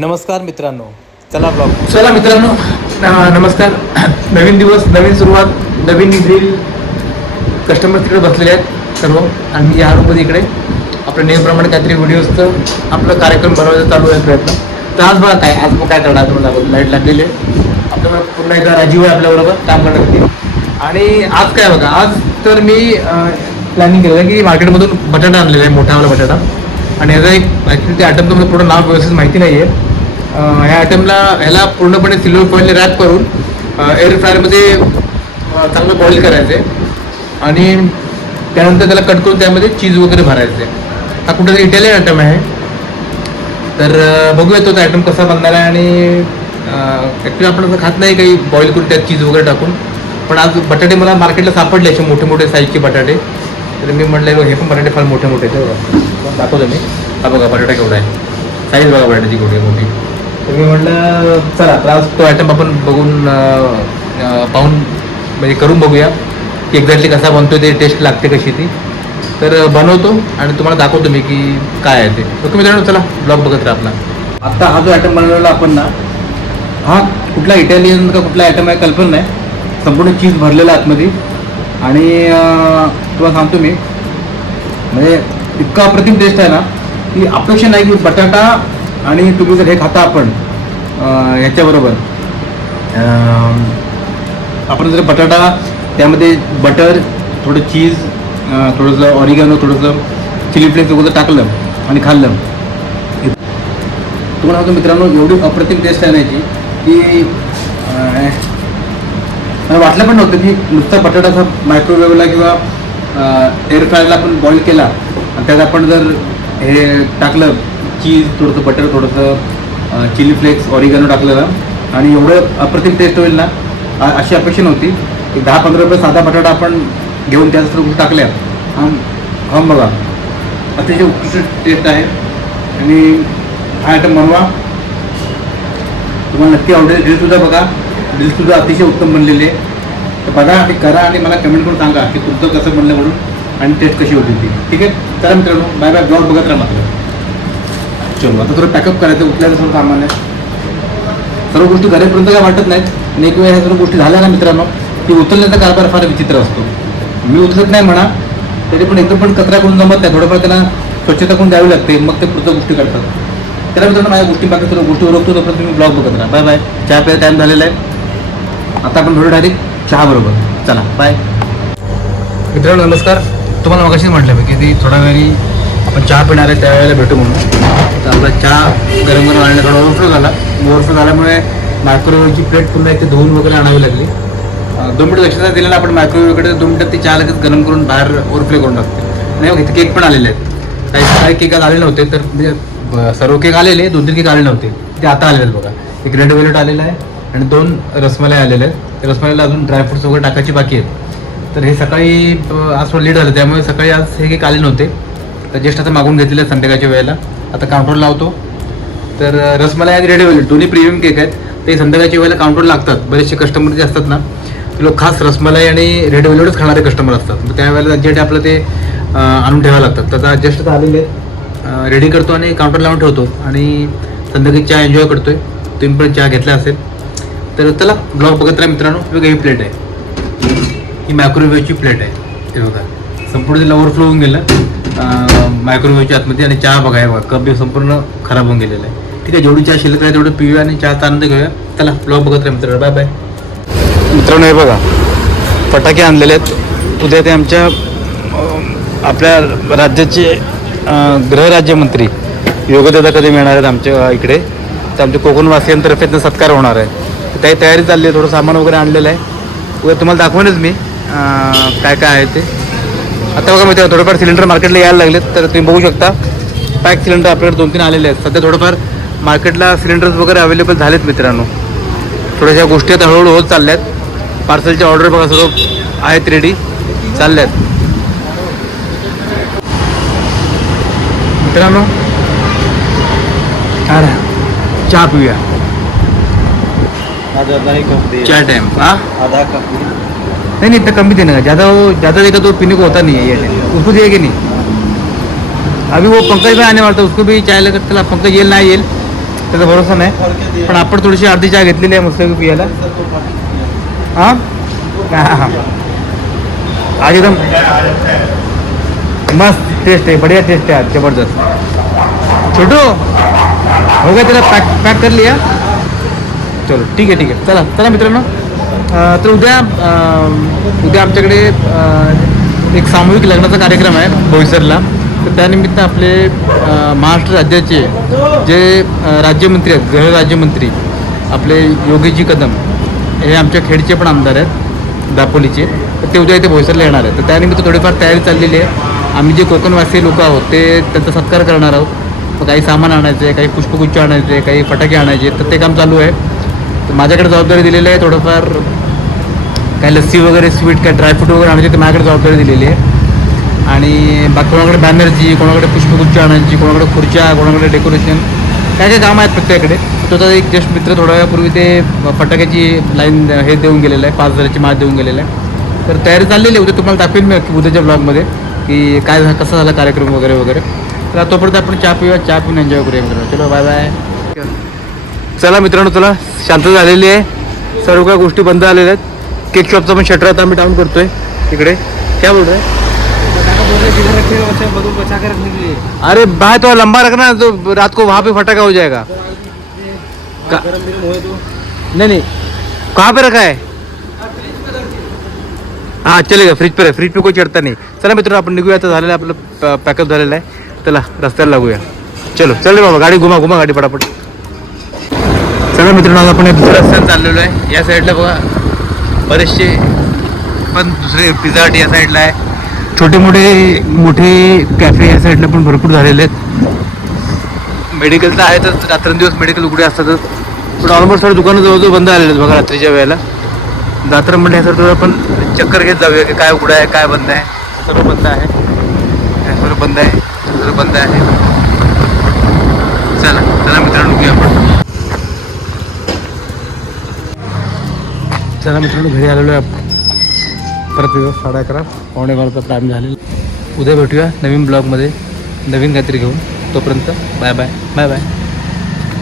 नमस्कार मित्रांनो, चला ब्लॉग. चला मित्रांनो, नमस्कार. नवीन दिवस, नवीन सुरुवात, नवीन ड्रील. कस्टमर तिकडे बसलेले आहेत सर्व आणि मी या रूममध्ये इकडे आपल्या नेहमीप्रमाणे काहीतरी व्हिडिओजचं आपलं कार्यक्रम बनवायचा चालू आहे प्रयत्न. तर आज बघा आज मग काय करणार तुम्हाला दाखवतो. लाईट लागलेली आहे आपल्याला. पुन्हा एकदा राजीव आहे आपल्याबरोबर काम करण्यासाठी. आणि आज काय बघा, आज तर मी प्लॅनिंग केलं आहे की मार्केटमधून बटाटा आणलेला आहे, मोठावाला बटाटा. आणि याचा एक ॲक्च्युली ते आयटम तुम्हाला पूर्ण नाव व्यवस्थित माहिती नाही आहे. ह्या ह्याला पूर्णपणे सिल्वर फॉइलने रॅप करून एअर फ्रायरमध्ये चांगलं बॉईल करायचं आहे. आणि त्यानंतर त्याला कट करून त्यामध्ये चीज वगैरे भरायचं आहे. हा कुठेतरी इटालियन आयटम आहे. तर बघूया तो आयटम कसा बनणार आहे. आणि ॲक्च्युली आपण असं खात नाही काही बॉईल करून त्यात चीज वगैरे टाकून. पण आज बटाटे मला मार्केटला सापडले असे मोठे मोठे साईजचे बटाटे. तर मी म्हटलं हे पण बटाटे फार मोठे मोठे आहेत. दाखवतो मी. हा बघा बटाटा केवढा आहे, साईज बघा बटाट्याची केवढी मोठी. तर मी म्हटलं चला आज तो आयटम आपण बघून पाहून म्हणजे करून बघूया की एक्झॅक्टली कसा बनतो, ते टेस्ट लागते कशी ती. तर बनवतो आणि तुम्हाला दाखवतो मी की काय आहे ते. ओके मित्रांनो, चला ब्लॉग बघत राहा आपला. आत्ता हा जो आयटम बनवलेला आपण ना, हा कुठला इटालियन का कुठला आयटम आहे कल्पना नाही. संपूर्ण चीज भरलेला आतमध्ये. आणि तुम्हाला सांगतो मी, म्हणजे इतका अप्रतिम टेस्ट आहे ना की अपेक्षा नाही की बटाटा आणि तुम्ही जर हे खाता आपण ह्याच्याबरोबर आपण जर बटाटा त्यामध्ये बटर, थोडं चीज, थोडंसं ऑरिगॅनो, थोडंसं चिली फ्लेक्स वगैरे टाकलं आणि खाल्लं, तुम्हाला सांगतो मित्रांनो एवढी अप्रतिम टेस्ट आहे ना याची की मला वाटलं पण नव्हतं की नुसता बटाटाचा मायक्रोवेव्हला किंवा एअर फ्रायरला आपण बॉईल केला आणि त्यात आपण जर हे टाकलं चीज, थोडंसं बटर, थोडंसं चिली फ्लेक्स, ऑरिगॅनो टाकलेलं आणि एवढं अप्रतिम टेस्ट होईल ना अशी अपेक्षा नव्हती. एक 10-15 रुपये साधा बटाटा आपण घेऊन त्या सर्व गोष्टी टाकल्या. हा बघा अतिशय उत्कृष्ट टेस्ट आहे. आणि हा आयटम बनवा, तुम्हाला नक्की आवडेल. रीलसुद्धा बघा, रीलसुद्धा अतिशय उत्तम बनलेली आहे. तर बघा आणि करा आणि मला कमेंट करून सांगा की तुमचं कसं बनलं म्हणून आणि टेस्ट कशी होती ती. ठीक आहे, चला मित्रांनो, बाय बाय. ब्लॉग बघत राहा मात्र. चलो आता थोडं पॅकअप करायचं, उठल्याचं सर्व सामान आहे. सर्व गोष्टी घरेपर्यंत काय वाटत नाहीत. आणि एक वेळ ह्या सर्व गोष्टी झाल्या ना मित्रांनो की उचलण्याचा कारभार फार विचित्र असतो. मी उचलत नाही म्हणा, तरी पण एकदम पण कचरा करून जमत नाही. थोडंफार त्यांना स्वच्छता करून द्यावी लागते, मग ते पुढच्या गोष्टी करतात. त्याला मित्रांनो माझ्या गोष्टी बाकी सर्व गोष्टी ओळखतो, तोपर्यंत तुम्ही ब्लॉग बघत राहा. Bye bye. चहा प्यायला टाईम झालेला आहे. आता आपण थोडं डायरेक्ट चहा बरोबर. चला बाय मित्रांनो. नमस्कार. तुम्हाला मगाशीच म्हटलं मी की ती थोडा वेळी आपण चहा पिणार आहे त्यावेळेला भेटू म्हणून. तर आपला चहा गरम गरम आणला, थोडा ओव्हरफ्लो झाला. ओव्हरफ्लो झाल्यामुळे मायक्रोवेव्हची प्लेट पुन्हा इथे धुवून वगैरे आणावी लागली. 2 मिनिटं लक्षात दिलेलं आपण मायक्रोवेव्हकडे 2 मिनिटात ती चहा लगेच गरम करून बाहेर ओव्हरफ्लो करून टाकते. नाही मग इथे केक पण आलेले आहेत. काही केक आज आले नव्हते, तर म्हणजे सर्व केक आलेले, 2-3 केक आले नव्हते, ते आता आलेले आहेत बघा. एक रेड वेल्वेट आलेला आहे आणि 2 रसमलाई आलेले आहेत. त्या रसमलाईला अजून ड्रायफ्रुट्स वगैरे टाकायची बाकी आहेत. तर हे सकाळी आज थोडं लेट झालं, त्यामुळे सकाळी आज हे केक आले नव्हते. तर जस्ट आता मागून घेतलेले आहेत संध्याकाळच्या वेळेला. आता काउंटर लावतो. तर रसमलाई आणि रेड वेल्वेट दोन्ही प्रीमियम केक आहेत. ते संध्याकाळच्या वेळेला काउंटर लागतात. बरेचसे कस्टमर जे असतात ना, ते लोक खास रसमलाई आणि रेड वेल्वेटच खाणारे कस्टमर असतात. मग त्यावेळेला त्यांच्यासाठी आपलं ते आणून ठेवावं लागतात. तर आता जस्ट आता आलेले आहेत, रेडी करतो आणि काउंटर लावून ठेवतो आणि संध्याकाळी चहा एन्जॉय करतोय. तुम्ही पण चहा घेतला असेल तर चला ब्लॉग बघत राहा मित्रांनो. बघा ही प्लेट आहे, ही मायक्रोवेव्हची प्लेट आहे. हे बघा संपूर्ण तिला ओव्हरफ्लो होऊन गेलं मायक्रोवेव्हच्या आतमध्ये. आणि चहा बघा, हे बघा कप बी संपूर्ण खराब होऊन गेलेला आहे. ठीक आहे, जेवढी चहा शिल्लक आहे तेवढं पिऊया आणि चहाचा आनंद घेऊया. चला ब्लॉग बघत राहा मित्रांनो. बाय बाय मित्रांनो. हे बघा फटाके आणलेले आहेत. उद्या ते आमच्या आपल्या राज्याचे गृहराज्यमंत्री योगदादा कधी मिळणार आहेत आमच्या इकडे. तर आमच्या कोकणवासियांतर्फे त्यांचा सत्कार होणार आहे. तर त्याही तयारी चालली आहे. थोडं सामान वगैरे आणलेलं आहे. उद्या तुम्हाला दाखवूनच मी काय काय आहे ते. आता बघा माहिती आहे थोडंफार सिलेंडर मार्केटला यायला लागलेत. तर तुम्ही बघू शकता पॅक सिलेंडर आपल्याकडे 2-3 आलेले आहेत. सध्या थोडंफार मार्केटला सिलेंडर्स वगैरे अवेलेबल झालेत मित्रांनो. थोड्याशा गोष्टी आता हळूहळू होत चालल्या आहेत. पार्सलच्या ऑर्डर बघा सर्व आहेत, रेडी चालल्या आहेत मित्रांनो. अरे चहा पिऊया. चाय टाइम आधा कप नहीं इतना कम भी देना, ज़्यादा देगा तो पीने को होता नहीं है ये, उसको दिए कि नहीं. अभी वो पंकज भाई आने वाला था, उसको भी चाय लगा. चला पंकज येईल नाही येईल त्याचा भरोसा नाही. पण आपण थोडीशी अर्धी चहा घेतलेली आहे मस्त पियाला. हां हां आज एकदम मस्त टेस्ट आहे, बढिया टेस्ट आहे आज, जबरदस्त. छोटू हो गया त्याला पॅक कर लिया. चलो ठीक आहे चला चला मित्रांनो. तर उद्या आमच्याकडे एक सामूहिक लग्नाचा कार्यक्रम आहे बोईसरला. तर त्यानिमित्त आपले महाराष्ट्र राज्याचे जे राज्यमंत्री आहेत, गृहराज्यमंत्री आपले योगीजी कदम हे आमच्या खेडचे पण आमदार आहेत, दापोलीचे. तर ते उद्या इथे बोईसरला येणार आहेत. तर त्यानिमित्त थोडीफार तयारी चाललेली आहे. आम्ही जे कोकणवासी लोक आहोत ते त्यांचा सत्कार करणार आहोत. तर काही सामान आणायचं आहे, काही पुष्पगुच्छ आणायचे आहे, काही फटाके आणायचे, तर ते काम चालू आहे. तर माझ्याकडे जबाबदारी दिलेली आहे. थोडंफार काही लस्सी वगैरे, स्वीट, काय ड्रायफ्रूट वगैरे आणायचे, तर माझ्याकडे जबाबदारी दिलेली आहे. आणि बाकी कोणाकडे बॅनरची, कोणाकडे पुष्पगुच्छ आणायची, कोणाकडे खुर्च्या, कोणाकडे डेकोरेशन, काय काय कामं आहेत प्रत्येकाकडे. तो त्याचा एक जस्ट मित्र थोड्या वेळापूर्वी ते फटाक्याची लाईन हे देऊन गेलेलं आहे, 5,000ची माळ देऊन गेलेलं आहे. तर तयारी चाललेली आहे. उद्या तुम्हाला दाखवेन मी उद्याच्या ब्लॉगमध्ये की काय कसा झाला कार्यक्रम वगैरे वगैरे. तर तोपर्यंत आपण चहा पिऊन एन्जॉय करूया मित्रांनो. चलो बाय बाय. चला मित्रांनो, चला शांत झालेली आहे, सर्व काही गोष्टी बंद आलेल्या आहेत. केक शॉपचा पण शटर आता आम्ही डाऊन करतोय तिकडे. क्या बोल रहे? अरे भाई तो लंबा रखना, तो रात को वहाँ पे फटाका हो जाएगा. नहीं कहाँ पे रखा है? हाँ चलेगा, फ्रीज पे कोई चढता नाही. चला मित्रांनो आपण निघूया. आता झालेलं आहे आपलं, पॅकअप झालेलं आहे. चला रस्त्याला लागूया. चलो बाबा, गाडी घुमा गाडी पटापट. चला मित्रांनो आता आपण दुसऱ्या रस्त्याने चाललेलो आहे. या साईडला बघा बरेचसे पण दुसरे पिझ्झा हट या साईडला आहे. छोटे मोठे कॅफे या साईडला पण भरपूर झालेले आहेत. मेडिकल तर आहेतच, रात्रंदिवस मेडिकल उघडे असतातच. पण ऑलमोस्ट सर्व दुकानं जवळजवळ बंद आलेले आहेत बघा रात्रीच्या वेळेला. रात्र म्हणण्यासाठी आपण चक्कर घेत जाऊया की काय उघडं आहे, काय बंद आहे. सर्व बंद आहे, सर्व बंद आहे, सर्व बंद आहे. चला मित्रांनो घेऊ आपण. चला मित्रांनो घरी आलेलो आहे. परत 11:30 पावणे 12चा टाईम झालेला. उद्या भेटूया नवीन ब्लॉगमध्ये नवीन काहीतरी घेऊन. तोपर्यंत बाय बाय.